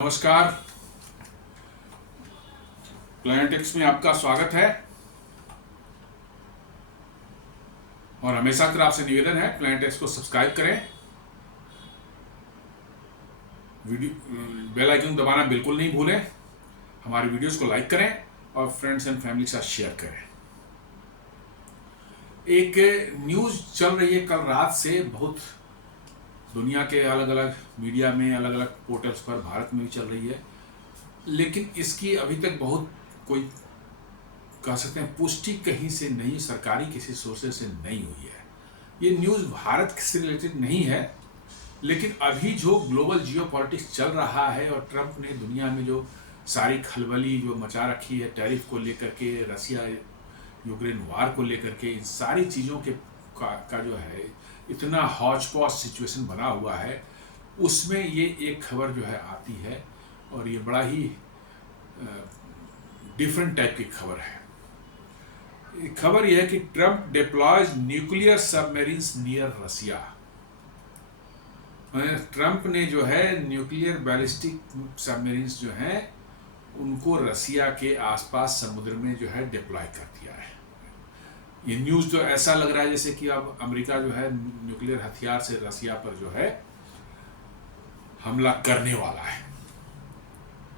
नमस्कार। प्लैनेटिक्स में आपका स्वागत है और हमेशा की तरह आपसे निवेदन है प्लैनेटिक्स को सब्सक्राइब करें, वीडियो बेल आइकन दबाना बिल्कुल नहीं भूलें, हमारे वीडियोस को लाइक करें और फ्रेंड्स एंड फैमिली के साथ शेयर करें। एक न्यूज़ चल रही है कल रात से, बहुत दुनिया के अलग अलग मीडिया में, अलग अलग पोर्टल्स पर, भारत में भी चल रही है, लेकिन इसकी अभी तक बहुत कोई कह सकते हैं पुष्टि कहीं से नहीं, सरकारी किसी सोर्सेज से नहीं हुई है। ये न्यूज़ भारत से रिलेटेड नहीं है, लेकिन अभी जो ग्लोबल जियोपॉलिटिक्स चल रहा है और ट्रंप ने दुनिया में जो सारी खलबली जो मचा रखी है टैरिफ को लेकर के, रसिया यूक्रेन वार को लेकर के, इन सारी चीज़ों के का जो है इतना हॉच पॉच सिचुएशन बना हुआ है, उसमें ये एक खबर जो है आती है और ये बड़ा ही डिफरेंट टाइप की खबर है। खबर यह है कि Trump deploys nuclear submarines near Russia. Trump ने जो है न्यूक्लियर बैलिस्टिक सबमरीन्स जो हैं उनको रसिया के आसपास समुद्र में जो है डिप्लॉय कर दिया है। ये न्यूज़ तो ऐसा लग रहा है जैसे कि अब अमेरिका जो है न्यूक्लियर हथियार से रसिया पर जो है हमला करने वाला है,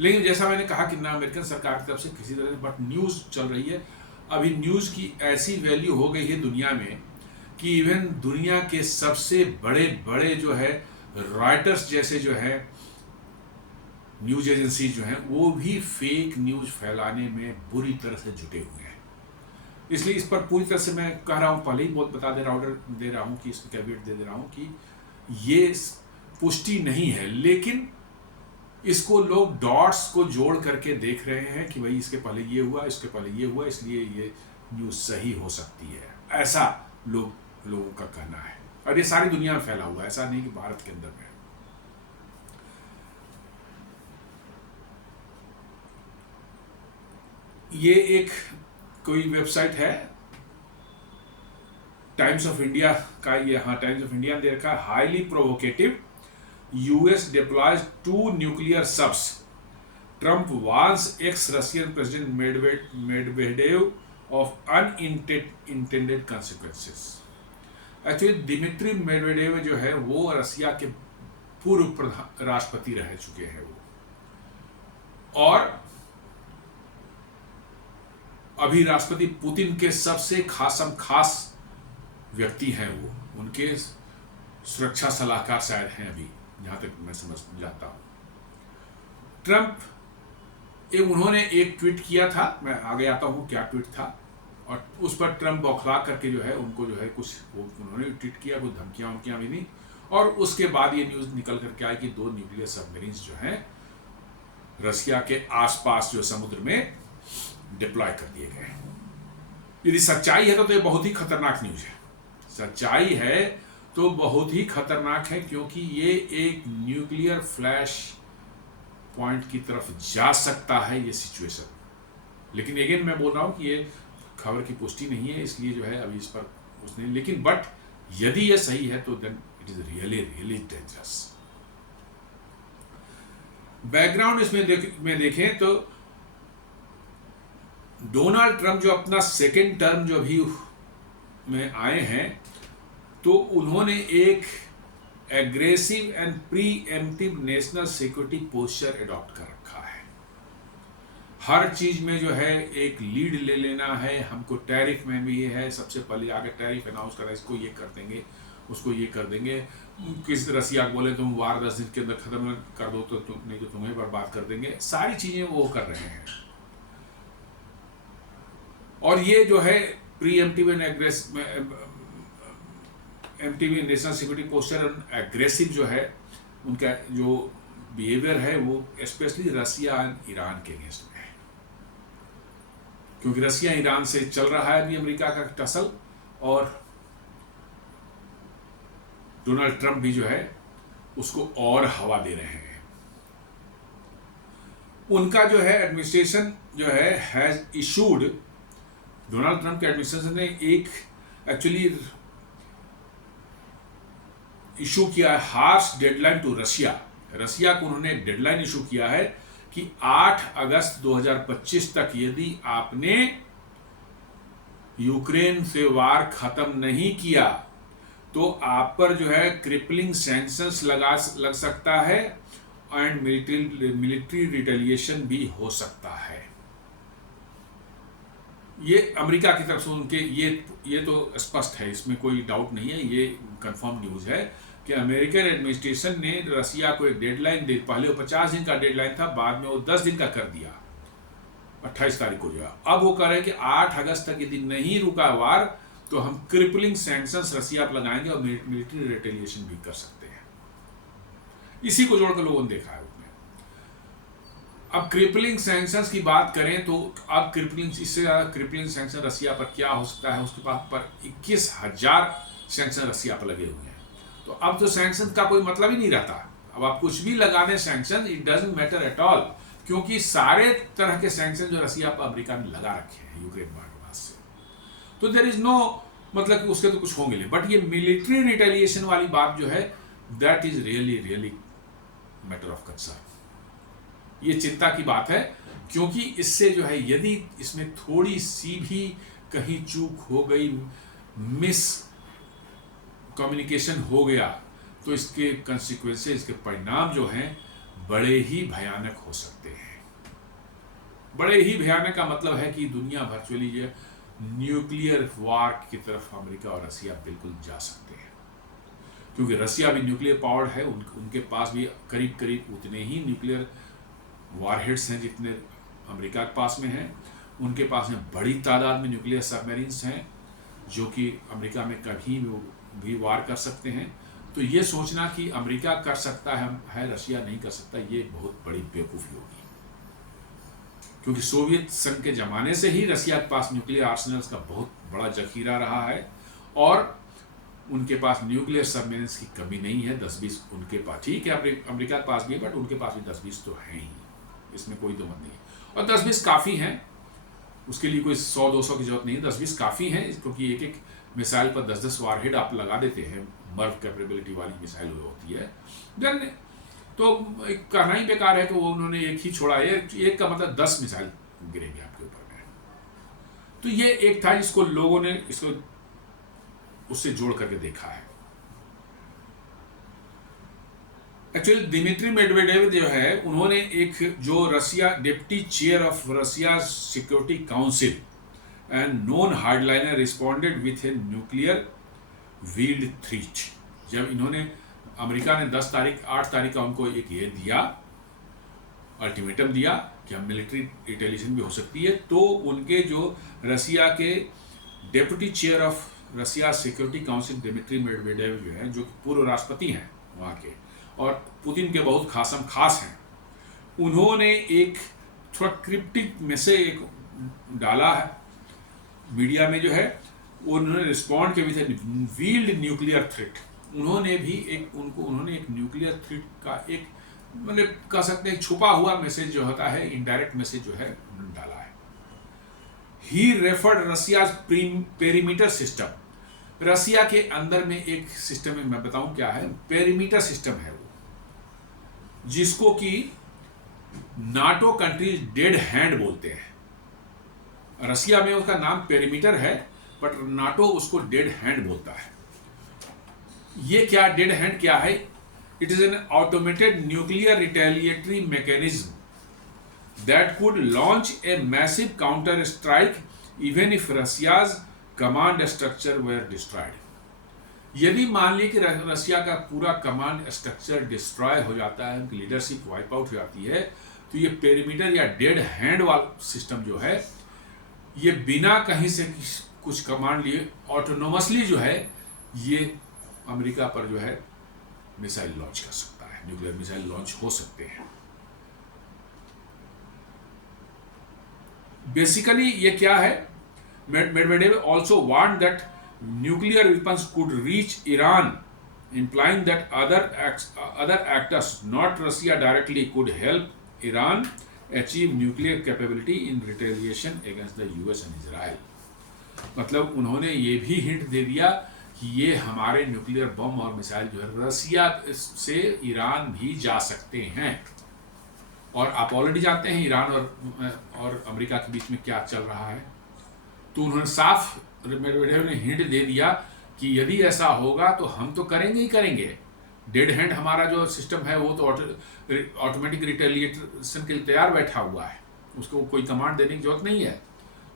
लेकिन जैसा मैंने कहा कि ना अमेरिकन सरकार की तरफ से किसी तरह से, बट न्यूज़ चल रही है। अभी न्यूज़ की ऐसी वैल्यू हो गई है दुनिया में कि इवन दुनिया के सबसे बड़े बड़े जो है रॉयटर्स जैसे जो है न्यूज़ एजेंसी जो हैं वो भी फेक न्यूज़ फैलाने में बुरी तरह से जुटे हुए हैं। इसलिए इस पर पूरी तरह से मैं कह रहा हूँ, पहले ही बहुत बता दे रहा ऑर्डर दे रहा हूँ कि इसको कैविएट दे रहा हूँ कि ये पुष्टि नहीं है, लेकिन इसको लोग डॉट्स को जोड़ करके देख रहे हैं कि भाई इसके पहले ये हुआ, इसके पहले ये हुआ, इसलिए ये न्यूज़ सही हो सकती है, ऐसा लोगों का कहना है। और ये सारी दुनिया में फैला हुआ है, ऐसा नहीं कि भारत के अंदर में। ये एक कोई वेबसाइट है टाइम्स ऑफ इंडिया का, ये हाँ टाइम्स ऑफ इंडिया ने दे रखा है, highly provocative US deploys 2 nuclear subs, Trump warns ex Russian president Medvedev of unintended consequences. Actually Dmitry Medvedev जो है वो रसिया के पूर्व राष्ट्रपति रह चुके हैं वो, और अभी राष्ट्रपति पुतिन के सबसे खास व्यक्ति हैं वो, उनके सुरक्षा सलाहकार शायद हैं अभी, जहां तक मैं समझ जाता हूं। ट्रंप उन्होंने एक ट्वीट किया था, मैं आगे आता हूं क्या ट्वीट था, और उस पर ट्रंप बौखला करके जो है उनको जो है कुछ उन्होंने ट्वीट किया, कुछ धमकियां भी नहीं, और उसके बाद ये न्यूज़ निकल करके आई कि 2 न्यूक्लियर सबमरीन्स जो हैं रसिया के आसपास जो समुद्र में डिप्लॉय कर दिए गए। यदि सच्चाई है तो ये बहुत ही खतरनाक न्यूज़ है, सच्चाई है तो बहुत ही खतरनाक है, क्योंकि ये एक न्यूक्लियर फ्लैश पॉइंट की तरफ जा सकता है ये सिचुएशन। लेकिन अगेन मैं बोल रहा हूं कि ये खबर की पुष्टि नहीं है, इसलिए जो है अभी इस पर उसने, लेकिन बट यदि ये सही है तो then it is really dangerous. Background इसमें देखें तो डोनाल्ड ट्रंप जो अपना सेकेंड टर्म जो अभी में आए हैं, तो उन्होंने एक aggressive and pre-emptive national security posture adopt कर रखा है। हर चीज में जो है एक लीड ले लेना है, हमको टैरिफ में भी ये है, सबसे पहले आगे टैरिफ अनाउंस करना, इसको ये कर देंगे, उसको ये कर देंगे, किस रसिया को बोले तुम वार 10 दिन के अंदर खत्म कर दो तो नहीं तो तुम्हें बर्बाद कर देंगे, सारी चीजें वो कर रहे हैं। और ये जो है pre-emptive and emptive national security posture and aggressive जो है उनका जो बिहेवियर है वो स्पेशली रसिया एंड ईरान के अगेंस्ट में है, क्योंकि रसिया ईरान से चल रहा है अभी अमेरिका का टसल, और डोनाल्ड ट्रंप भी जो है उसको और हवा दे रहे हैं। उनका जो है एडमिनिस्ट्रेशन जो है हैज इशूड, डोनाल्ड ट्रंप के एडमिनिस्ट्रेशन ने एक एक्चुअली इशू किया हार्श डेडलाइन टू रशिया रसिया को उन्होंने डेडलाइन इशू किया है कि 8 अगस्त 2025 तक यदि आपने यूक्रेन से वार खत्म नहीं किया तो आप पर जो है क्रिपलिंग सैंक्शंस लग सकता है एंड मिलिट्री रिटेलिएशन भी हो सकता है। ये अमेरिका की तरफ से उनके ये तो स्पष्ट है, इसमें कोई डाउट नहीं है, ये कंफर्म न्यूज़ है कि अमेरिकन एडमिनिस्ट्रेशन ने रसिया को एक डेडलाइन दे, पहले वो 50 दिन का डेडलाइन था, बाद में वो 10 दिन का कर दिया 28 तारीख को जो है। अब वो कह रहे हैं कि 8 अगस्त तक यदि नहीं रुका वार तो हम क्रिपलिंग सैंक्शंस रसिया पर लगाएंगे और मिलिट्री रिटेलिएशन भी कर सकते हैं। इसी को जोड़कर लोगों ने देखा है। अब क्रिपलिंग सैंक्शंस की बात करें तो अब क्रिपलिंग, इससे ज़्यादा क्रिपलिंग सैंक्शन रसिया पर क्या हो सकता है? उसके पास पर 21,000 सैंक्शन रसिया पर लगे हुए हैं। तो अब तो सैंक्शन का कोई मतलब ही नहीं रहता। अब आप कुछ भी लगा दें sanction, it doesn't matter at all, क्योंकि सारे तरह के सैंक्शन जो रसिया पर अमेरिका ने लगा रखे हैं यूक्रेन वार से, तो देयर इज नो मतलब कि उसके तो कुछ होंगे नहीं। बट ये मिलिट्री रिटेलिएशन वाली बात जो है, that is really matter of concern. ये चिंता की बात है, क्योंकि इससे जो है यदि इसमें थोड़ी सी भी कहीं चूक हो गई, मिस कम्युनिकेशन हो गया, तो इसके कंसिक्वेंसेस, इसके परिणाम जो हैं बड़े ही भयानक हो सकते हैं। बड़े ही भयानक का मतलब है कि दुनिया वर्चुअली जो न्यूक्लियर वार की तरफ अमेरिका और रसिया बिल्कुल जा सकते हैं, क्योंकि रसिया भी न्यूक्लियर पावर्ड है, उनके पास भी करीब करीब उतने ही न्यूक्लियर वारहेड्स हैं जितने अमेरिका के पास में हैं। उनके पास में बड़ी तादाद में न्यूक्लियर सबमरीन्स हैं जो कि अमेरिका में कभी भी वार कर सकते हैं। तो ये सोचना कि अमेरिका कर सकता है रशिया नहीं कर सकता, ये बहुत बड़ी बेवकूफ़ी होगी, क्योंकि सोवियत संघ के ज़माने से ही रसिया के पास न्यूक्लियर आर्सेनल्स का बहुत बड़ा जखीरा रहा है और उनके पास न्यूक्लियर सबमरीन्स की कमी नहीं है। 10-20 उनके पास, ठीक है अमेरिका के पास भी है, बट उनके पास भी 10-20 तो हैं ही, इसमें कोई दो मत नहीं है। और 10-20 काफ़ी हैं, उसके लिए कोई 100-200 की जरूरत नहीं है, 10-20 काफ़ी हैं, क्योंकि एक मिसाइल पर 10-10 वारहेड आप लगा देते हैं, मर्व कैपेबिलिटी वाली मिसाइल होती है। देन तो कहना ही बेकार है कि वो उन्होंने एक ही छोड़ा है, एक का मतलब 10 मिसाइल गिरेंगे आपके ऊपर में। तो ये एक था जिसको लोगों ने इसको उससे जोड़ करके देखा है। एक्चुअली दिमित्री मेडवेडेव जो है, उन्होंने एक जो Russia deputy chair of Russia security council and known hardliner responded with a nuclear veiled threat. जब इन्होंने अमेरिका ने 8 तारीख का उनको एक ये दिया, अल्टीमेटम दिया कि हम मिलिट्री रिटेलिएशन भी हो सकती है, तो उनके जो रसिया के deputy chair of Russia security council Dmitry Medvedev जो है, जो पूर्व राष्ट्रपति हैं वहाँ के और पुतिन के बहुत खास हैं, उन्होंने एक थोड़ा क्रिप्टिक में से एक डाला है मीडिया में जो है, उन्होंने रिस्पॉन्ड किया विद वील्ड न्यूक्लियर थ्रेट। उन्होंने एक न्यूक्लियर थ्रेट का एक मतलब कह सकते हैं छुपा हुआ मैसेज जो होता है, इनडायरेक्ट मैसेज जो है डाला है। ही रेफर्ड रसियाज पेरीमीटर सिस्टम। रसिया के अंदर में एक सिस्टम है, मैं बताऊं क्या है, पेरीमीटर सिस्टम है वो, जिसको कि नाटो कंट्रीज डेड हैंड बोलते हैं। रसिया में उसका नाम पेरीमीटर है, बट नाटो उसको डेड हैंड बोलता है। ये क्या डेड हैंड क्या है? It is an automated nuclear retaliatory mechanism that could launch a massive counter strike even if Russia's command structure were destroyed. यदि मान ली कि रसिया का पूरा कमांड स्ट्रक्चर डिस्ट्रॉय हो जाता है, उनकी लीडरशिप वाइप आउट हो जाती है, तो ये पेरीमीटर या डेड हैंड वाला सिस्टम जो है, ये बिना कहीं से कुछ कमांड लिए ऑटोनोमसली जो है ये अमेरिका पर जो है मिसाइल लॉन्च कर सकता है, न्यूक्लियर मिसाइल लॉन्च हो सकते हैं। बेसिकली ये क्या है, Medvedev also warned that nuclear weapons could reach Iran, implying that other actors, not Russia directly, could help Iran achieve nuclear capability in retaliation against the US and Israel. मतलब उन्होंने ये भी हिंट दे दिया कि ये हमारे न्यूक्लियर बम और missile जो है रसिया से ईरान भी जा सकते हैं। और आप ऑलरेडी जानते हैं ईरान और अमेरिका के बीच में क्या चल रहा है। तो उन्होंने साफ मेडवेडेव ने हिंट दे दिया कि यदि ऐसा होगा तो हम तो करेंगे ही करेंगे। डेड हैंड हमारा जो सिस्टम है वो तो ऑटोमेटिक रिटेलिएशन के लिए तैयार बैठा हुआ है, उसको कोई कमांड देने की जरूरत नहीं है।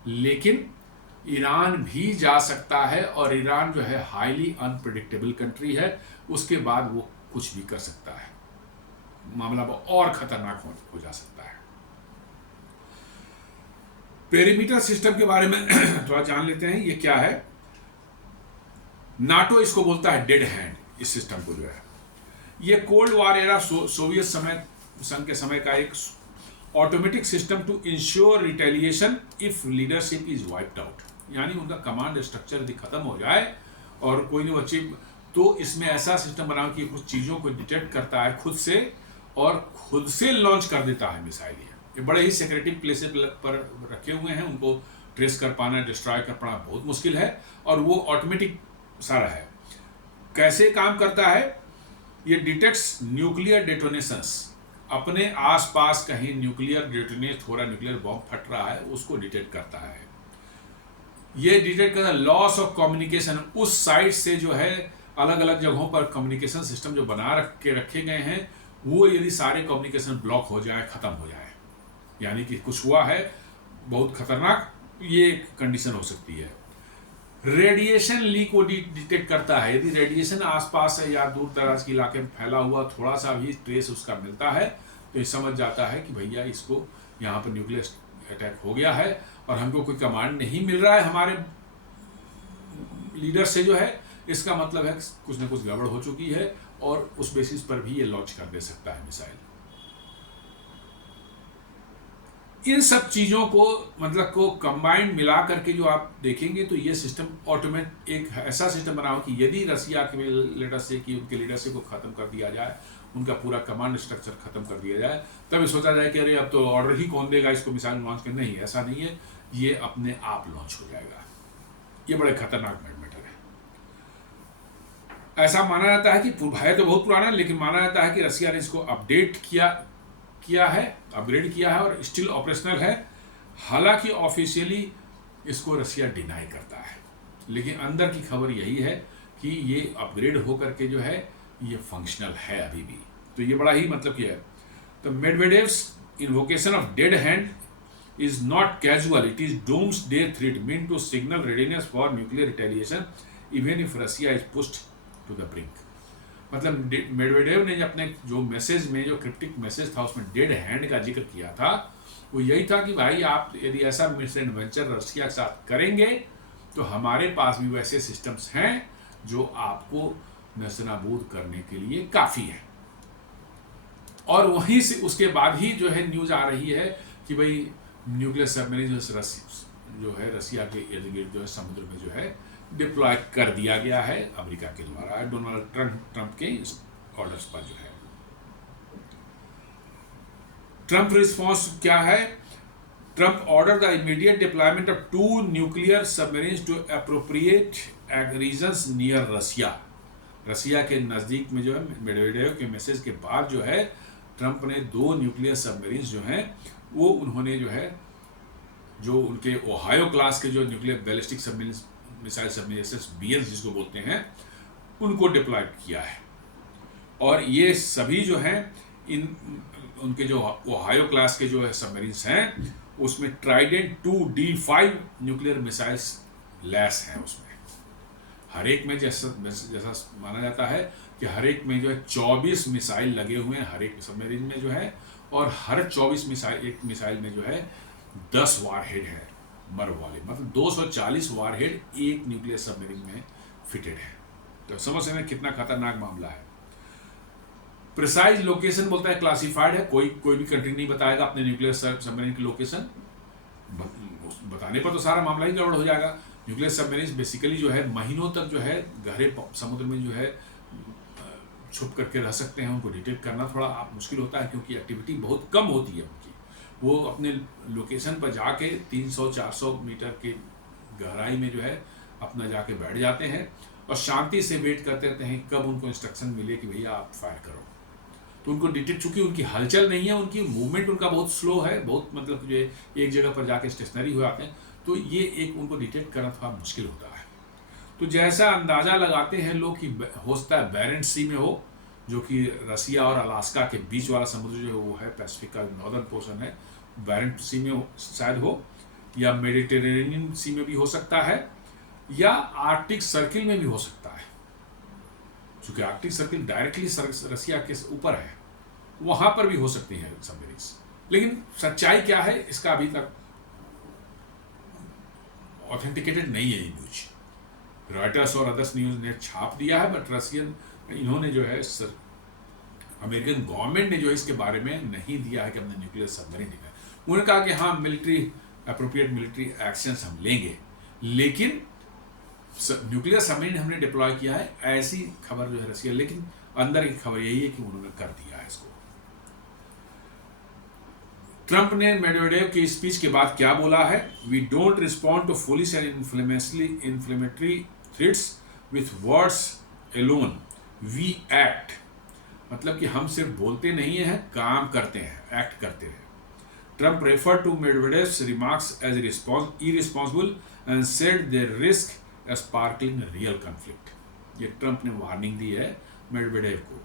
लेकिन ईरान भी जा सकता है और ईरान जो है हाईली अनप्रेडिक्टेबल कंट्री है, उसके बाद वो कुछ भी कर सकता है, मामला और खतरनाक हो जा सकता है। पेरीमीटर सिस्टम के बारे में थोड़ा जान लेते हैं, ये क्या है। नाटो इसको बोलता है डेड हैंड, इस सिस्टम को जो है ये कोल्ड वॉर एरा सोवियत संघ के समय का एक automatic system to ensure retaliation if leadership is wiped out, यानी उनका कमांड स्ट्रक्चर यदि खत्म हो जाए और कोई नहीं बचे, तो इसमें ऐसा सिस्टम बनाओ कि कुछ चीज़ों को डिटेक्ट करता है खुद से और खुद से लॉन्च कर देता है मिसाइल। ये बड़े ही सिक्रेटिव प्लेसेस पर रखे हुए हैं, उनको ट्रेस कर पाना, डिस्ट्रॉय कर पाना बहुत मुश्किल है, और वो ऑटोमेटिक सारा है। कैसे काम करता है, ये डिटेक्ट्स न्यूक्लियर डेटोनेशंस, अपने आसपास कहीं न्यूक्लियर डेटोनेट हो रहा है, न्यूक्लियर बॉम्ब फट रहा है, उसको डिटेक्ट करता है। ये डिटेक्ट करता है लॉस ऑफ कम्युनिकेशन, उस साइट से जो है अलग अलग जगहों पर कम्युनिकेशन सिस्टम जो बना रखे गए हैं, वो यदि सारे कम्युनिकेशन ब्लॉक हो जाए, खत्म हो जाए, यानी कि कुछ हुआ है बहुत खतरनाक, ये कंडीशन हो सकती है। रेडिएशन लीक को डिटेक्ट करता है, यदि रेडिएशन आसपास है या दूर दराज के इलाके में फैला हुआ थोड़ा सा भी ट्रेस उसका मिलता है, तो ये समझ जाता है कि भैया इसको यहाँ पर न्यूक्लियर अटैक हो गया है और हमको कोई कमांड नहीं मिल रहा है हमारे लीडर से जो है, इसका मतलब है कुछ ना कुछ गड़बड़ हो चुकी है, और उस बेसिस पर भी ये लॉन्च कर दे सकता है मिसाइल। इन सब चीज़ों को मतलब को कंबाइंड मिला करके जो आप देखेंगे तो ये सिस्टम ऑटोमेट एक ऐसा सिस्टम बनाओ कि यदि रसिया के लीडरशिप की उनके लीडरशिप को ख़त्म कर दिया जाए, उनका पूरा कमांड स्ट्रक्चर खत्म कर दिया जाए, तभी सोचा जाए कि अरे अब तो ऑर्डर ही कौन देगा इसको मिसाइल लॉन्च करने। नहीं, ऐसा नहीं है, ये अपने आप लॉन्च हो जाएगा। ये बड़े खतरनाक मैटर है। ऐसा माना जाता है कि है तो बहुत पुराना, लेकिन माना जाता है कि रसिया ने इसको अपडेट किया है, अपग्रेड किया है और स्टिल ऑपरेशनल है। हालांकि ऑफिशियली इसको रसिया डिनाई करता है, लेकिन अंदर की खबर यही है कि ये अपग्रेड होकर के जो है ये फंक्शनल है अभी भी। तो ये बड़ा ही मतलब क्या है। तो Medvedev's invocation of dead hand is not casual, it is doomsday threat meant to signal readiness for nuclear retaliation even if Russia is pushed to the brink। मतलब मेडवेडेव ने अपने जो मैसेज में जो क्रिप्टिक मैसेज था उसमें dead hand का जिक्र किया था, वो यही था कि भाई आप यदि ऐसा मिस एडवेंचर रशिया के साथ करेंगे तो हमारे पास भी वैसे सिस्टम्स हैं जो आपको नस्तनाबूद करने के लिए काफ़ी है। और वहीं से उसके बाद ही जो है न्यूज़ आ रही है कि भाई न्यूक्लियर सबमरीन जो है रसिया के इर्द गिर्द जो है समुद्र में जो है डिप्लॉय कर दिया गया है अमेरिका के द्वारा, डोनाल्ड ट्रंप के ऑर्डर्स पर जो है। ट्रंप रिस्पॉन्स क्या है, Trump order the immediate deployment of 2 nuclear submarines to appropriate regions near Russia. Russia के नज़दीक में जो है मेडवेडेव के मैसेज के बाद जो है ट्रंप ने 2 न्यूक्लियर सबमरीन्स जो हैं वो उन्होंने जो है जो उनके ओहायो क्लास के जो nuclear ballistic submarine missile submarine BL जिसको बोलते हैं उनको डिप्लॉय किया है। और ये सभी जो हैं इन उनके जो ओहायो क्लास के जो है सबमरीन्स हैं उसमें Trident 2D5 nuclear missiles lace हैं। उसमें हर एक में जैसा माना जाता है कि हर एक में जो है 24 मिसाइल लगे हुए हैं हर एक सबमरीन में जो है, और हर 24 मिसाइल एक मिसाइल में जो है 10 वारहेड है मर्व वाले, मतलब 240 वारहेड एक न्यूक्लियर सबमरीन में फिटेड है। तो समझ सकते हैं कितना खतरनाक मामला है। प्रिसाइज लोकेशन बोलता है क्लासिफाइड है, कोई भी कंट्री नहीं बताएगा अपने न्यूक्लियर सबमरीन की लोकेशन, बताने पर तो सारा मामला ही गड़बड़ हो जाएगा। न्यूक्लियर सबमरीन बेसिकली जो है महीनों तक जो है गहरे समुद्र में जो है छुप करके रह सकते हैं, उनको डिटेक्ट करना थोड़ा मुश्किल होता है क्योंकि एक्टिविटी बहुत कम होती है उनकी। वो अपने लोकेशन पर जाके 300-400 मीटर के गहराई में जो है अपना जाके बैठ जाते हैं और शांति से वेट करते रहते हैं कब उनको इंस्ट्रक्शन मिले कि भैया आप फायर करो। तो उनको डिटेक्ट, चूंकि उनकी हलचल नहीं है, उनकी मूवमेंट उनका बहुत स्लो है, बहुत मतलब जो एक जगह पर जाके स्टेशनरी हो जाते हैं, तो ये एक उनको डिटेक्ट करना थोड़ा मुश्किल होता है। तो जैसा अंदाज़ा लगाते हैं लोग कि हो सकता है बैरेंट सी में हो, जो कि रसिया और अलास्का के बीच वाला समुद्र जो है वो है, पैसिफिक का नॉर्दर्न पोर्शन है, बैरेंट सी में शायद हो, या मेडिटेरेनियन सी में भी हो सकता है, या आर्कटिक सर्किल में भी हो सकता है। चूंकि आर्कटिक सर्किल डायरेक्टली रसिया के ऊपर है, वहां पर भी हो सकती है सबमरीन्स। लेकिन सच्चाई क्या है इसका अभी तक ऑथेंटिकेटेड नहीं है ये न्यूज। रॉयटर्स और अदर्स न्यूज ने छाप दिया है, बट रशियन इन्होंने जो है अमेरिकन गवर्नमेंट ने जो है इसके बारे में नहीं दिया है कि हमने न्यूक्लियर सबमरीन दिया है। उन्होंने कहा कि हाँ मिलिट्री अप्रोप्रिएट मिलिट्री एक्शंस हम लेंगे, लेकिन न्यूक्लियर सबमरीन हमने डिप्लॉय किया है, ऐसी खबर जो है रसिया, लेकिन अंदर की खबर यही है कि उन्होंने कर दिया है इसको। ट्रंप ने मेडवेडेव की स्पीच के बाद क्या बोला है? We don't respond to foolish and inflammatory threats with words alone, we act. मतलब कि हम सिर्फ बोलते नहीं हैं, काम करते हैं, एक्ट करते हैं। Trump refer to Medvedev's remarks as irresponsible and said they risk sparkling real conflict. ये ट्रंप ने वार्निंग दी है मेडवेडेव को।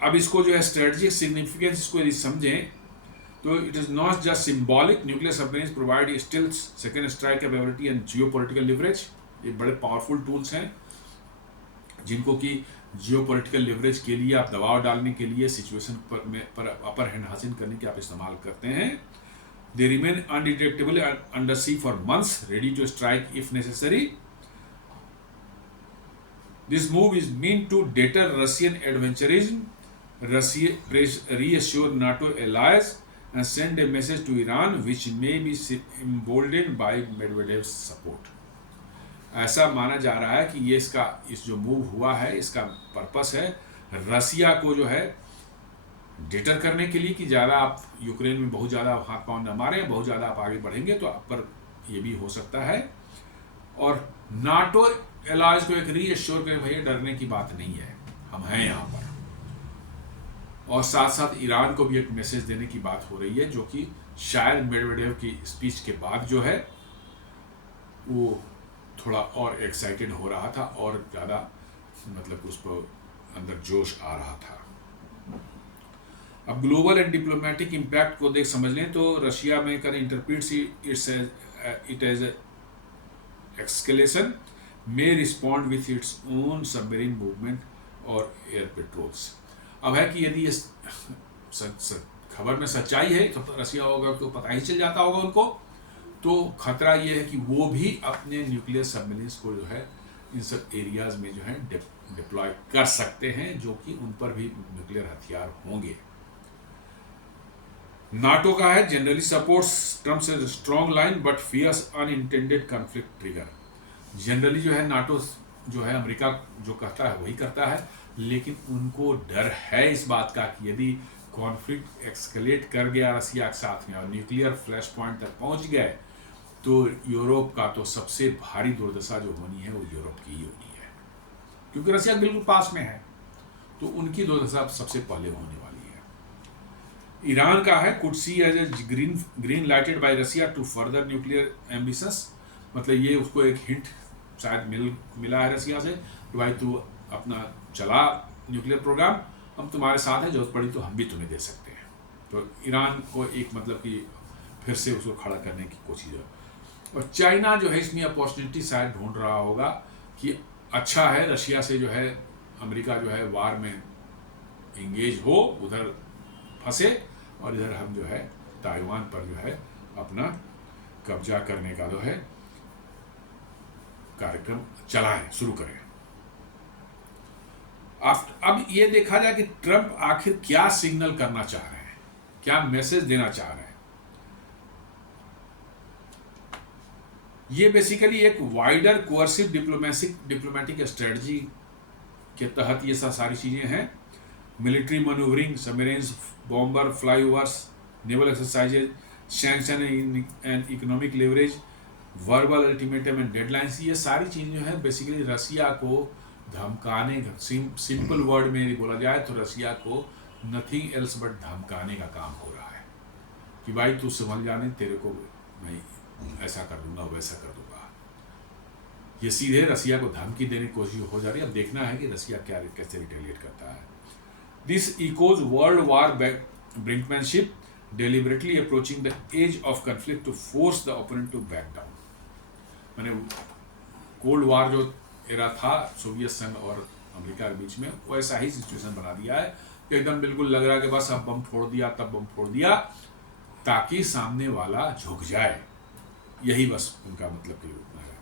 अब इसको जो है स्ट्रेटेजिक सिग्निफिकेंस इसको यदि समझें तो it is not just symbolic. Nuclear submarines provide stills, second strike capability and geopolitical leverage. ये बड़े पावरफुल टूल्स हैं जिनको कि जियोपॉलिटिकल लिवरेज के लिए, आप दबाव डालने के लिए, सिचुएशन पर अपर हैंड हासिल करने के आप इस्तेमाल करते हैं। They remain undetectable under sea for months, ready to strike if necessary. This move is mean to deter Russian adventurism, reassure NATO allies and send a message to Iran which may be emboldened by Medvedev's support। ऐसा माना जा रहा है कि ये इस जो move हुआ है इसका पर्पस है रसिया को जो है डिटर करने के लिए कि ज़्यादा आप यूक्रेन में बहुत ज़्यादा हाथ पांव न मारें, बहुत ज़्यादा आप आगे बढ़ेंगे तो आप पर ये भी हो सकता है। और नाटो एलाइज को एक रीअश्योर करें भैया डरने की बात नहीं है, हम हैं यहाँ पर। और साथ साथ ईरान को भी एक मैसेज देने की बात हो रही है, जो कि शायद मेडवेडेव की स्पीच के बाद जो है वो थोड़ा और एक्साइटेड हो रहा था और ज़्यादा मतलब उस पर अंदर जोश आ रहा था। अब ग्लोबल एंड डिप्लोमेटिक इम्पैक्ट को देख समझ लें तो रशिया में कर interprets it as escalation, may respond with its own submarine movement और एयर पेट्रोल्स। अब है कि यदि इस खबर में सच्चाई है तो रसिया होगा तो पता ही चल जाता होगा उनको, तो खतरा ये है कि वो भी अपने न्यूक्लियर सबमरीन्स को जो है इन सब एरियाज में जो है डिप्लॉय कर सकते हैं, जो कि उन पर भी न्यूक्लियर हथियार होंगे। नाटो का है जनरली सपोर्ट्स ट्रम्प से strong line but fears unintended conflict trigger. Generally जो है नाटो जो है अमेरिका जो कहता है वही करता है, लेकिन उनको डर है इस बात का कि यदि कॉन्फ्लिक्ट एक्सकलेट कर गया रसिया के साथ में और न्यूक्लियर फ्लैश पॉइंट तक पहुंच गए तो यूरोप का तो सबसे भारी दुर्दशा जो होनी है वो यूरोप की ही होनी है, क्योंकि रसिया बिल्कुल पास में है, तो उनकी दुर्दशा सबसे पहले होने वाली है। ईरान का है could see as a green lighted by Russia to further nuclear ambitions. मतलब ये उसको एक हिंट शायद मिला है रसिया से कि भाई तू अपना चला न्यूक्लियर प्रोग्राम, हम तुम्हारे साथ हैं, जरूरत पड़ी तो हम भी तुम्हें दे सकते हैं। तो ईरान को एक मतलब कि फिर से उसको खड़ा करने की कोशिश है। और चाइना जो है इसमें अपॉर्चुनिटी शायद ढूंढ रहा होगा कि अच्छा है रशिया से जो है अमेरिका जो है वार में इंगेज हो, उधर फंसे, और इधर हम जो है ताइवान पर जो है अपना कब्जा करने का जो है कार्यक्रम चलाएं, शुरू करें। अब ये देखा जाए कि ट्रंप आखिर क्या सिग्नल करना चाह रहे हैं, क्या मैसेज देना चाह रहे हैं। ये बेसिकली एक वाइडर कोअर्सिव डिप्लोमेटिक स्ट्रेटजी के तहत ये सारी चीजें हैं। Military manoeuvring, submarines, bomber flyovers, naval exercises, sanction and economic leverage, verbal ultimatum and deadlines, ये सारी चीज़ें जो है बेसिकली रसिया को धमकाने का, सिंपल वर्ड में बोला जाए तो रसिया को नथिंग एल्स बट धमकाने का काम हो रहा है कि भाई तू समझ जाने, तेरे को मैं ऐसा कर दूंगा, वैसा कर दूंगा। ये सीधे रसिया को धमकी देने की कोशिश हो जा रही है। अब देखना है कि रसिया क्या कैसे रिटेलिएट करता है। This echoes world war brinkmanship deliberately approaching the edge of conflict to force the opponent to back down। मैंने कोल्ड वार जो एरा था सोवियत संघ और अमेरिका के बीच में, वो ऐसा ही सिचुएशन बना दिया है कि एकदम बिल्कुल लग रहा है कि बस अब बम फोड़ दिया, तब बम फोड़ दिया, ताकि सामने वाला झुक जाए। यही बस उनका मतलब के रूप में है।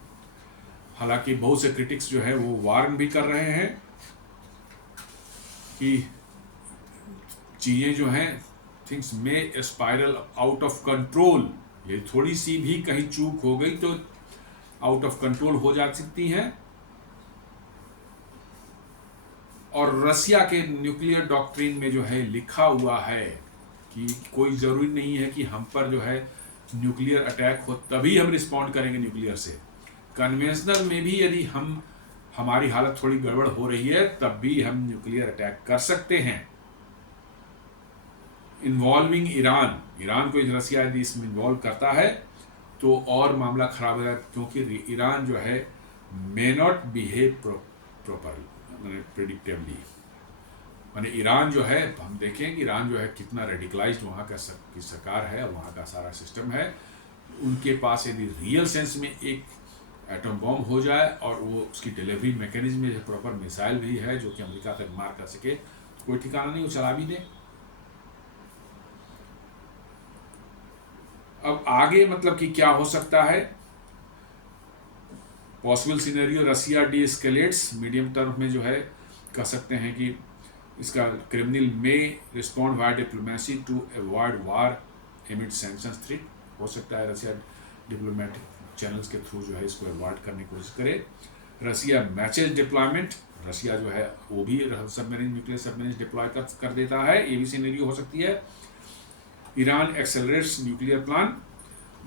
हालांकि बहुत से क्रिटिक्स जो है वो वार्न भी कर रहे हैं कि चीज़ें जो हैं थिंग्स में स्पाइरल आउट ऑफ कंट्रोल, ये थोड़ी सी भी कहीं चूक हो गई तो आउट ऑफ कंट्रोल हो जा सकती हैं। और रसिया के न्यूक्लियर डॉक्ट्रिन में जो है लिखा हुआ है कि कोई ज़रूरी नहीं है कि हम पर जो है न्यूक्लियर अटैक हो तभी हम रिस्पॉन्ड करेंगे न्यूक्लियर से। कन्वेंशनल में भी यदि हमारी हालत थोड़ी गड़बड़ हो रही है तब भी हम न्यूक्लियर अटैक कर सकते हैं। इन्वॉल्विंग ईरान को रसिया यदि इसमें इन्वॉल्व करता है तो और मामला खराब है, क्योंकि ईरान जो है मे नॉट बिहेव प्रॉपरली, मैंने प्रेडिक्टेबली, माने ईरान जो है, हम देखें कि ईरान जो है कितना रेडिकलाइज्ड वहाँ का की सरकार है, वहाँ का सारा सिस्टम है। उनके पास यदि रियल सेंस में एक एटम बॉम्ब हो जाए और वो उसकी डिलीवरी मैकेनिज्म में प्रॉपर मिसाइल भी है जो कि अमेरिका तक मार कर सके, तो कोई ठिकाना नहीं, वो चला भी दे। अब आगे मतलब कि क्या हो सकता है, पॉसिबल सिनेरियो, रसिया डी एस्केलेट्स मीडियम टर्म में जो है कह सकते हैं कि इसका क्रिमिनल में respond via diplomacy to avoid war amid sanctions threat. हो सकता है रसिया डिप्लोमेटिक चैनल्स के थ्रू जो है इसको अवॉइड करने की कोशिश करे। रसिया मैचेज डिप्लॉयमेंट, रसिया जो है वो भी सबमरीन न्यूक्लियर सबमरीन डिप्लॉय कर देता है, ये भी सिनेरियो हो सकती है। Iran accelerates nuclear plant,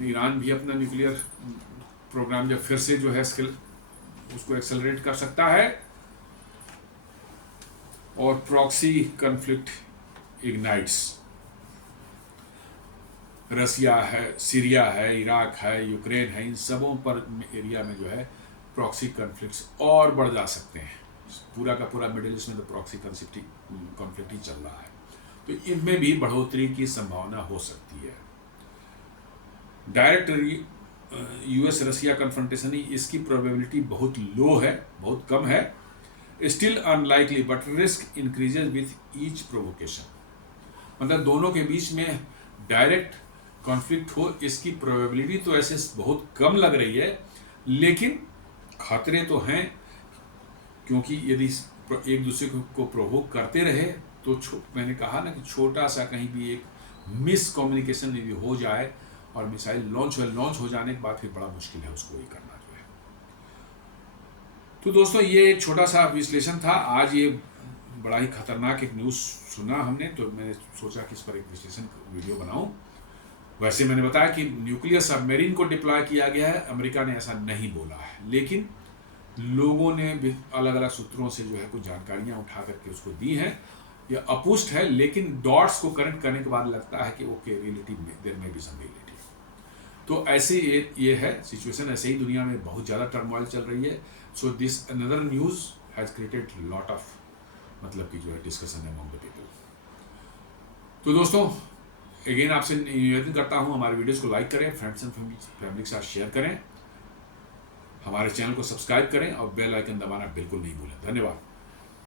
Iran भी अपना न्यूक्लियर प्रोग्राम जब फिर से जो है उसको एक्सेलरेट कर सकता है। और प्रॉक्सी कन्फ्लिक्ट इग्नाइट्स, रसिया है, सीरिया है, इराक है, यूक्रेन है, इन सबों पर एरिया में जो है प्रॉक्सी कन्फ्लिक्ट्स और बढ़ जा सकते हैं। पूरा का पूरा मिडिल ईस्ट में तो प्रॉक्सी कॉन्फ्लिक्ट ही चल रहा है, तो इनमें भी बढ़ोतरी की संभावना हो सकती है। डायरेक्ट यूएस रसिया कन्फ्रंटेशन, इसकी प्रोबेबिलिटी बहुत लो है, बहुत कम है। Still unlikely but risk increases with each provocation, मतलब दोनों के बीच में डायरेक्ट कॉन्फ्लिक्ट हो, इसकी प्रोबेबिलिटी तो ऐसे बहुत कम लग रही है, लेकिन खतरे तो हैं, क्योंकि यदि एक दूसरे को प्रोवोक करते रहे तो मैंने कहा ना कि छोटा सा कहीं भी एक मिस कम्युनिकेशन यदि हो जाए और मिसाइल लॉन्च हो जाने के बाद फिर बड़ा मुश्किल है उसको ये करना जो है। तो दोस्तों ये एक छोटा सा विश्लेषण था। आज ये बड़ा ही खतरनाक एक न्यूज़ सुना हमने, तो मैंने सोचा कि इस पर एक विश्लेषण वीडियो बनाऊं। वैसे मैंने बताया कि न्यूक्लियर सबमरीन को डिप्लॉय किया गया है, अमेरिका ने ऐसा नहीं बोला है, लेकिन लोगों ने अलग अलग सूत्रों से जो है कुछ जानकारियां उठा करके उसको दी हैं। ये अपुष्ट है, लेकिन डॉट्स को कनेक्ट करने के बाद लगता है कि ओके रियलिटी में देयर में भी सम रियलिटी। तो ऐसे ये है सिचुएशन, ऐसे ही दुनिया में बहुत ज़्यादा टर्मोइल चल रही है। So this another news has created lot of मतलब कि जो है डिस्कशन अमंग द पीपल। तो दोस्तों अगेन आपसे निवेदन करता हूँ, हमारे वीडियोस को लाइक करें, फ्रेंड्स एंड फैमिली के साथ शेयर करें, हमारे चैनल को सब्सक्राइब करें और बेल आइकन दबाना बिल्कुल नहीं भूलें। धन्यवाद।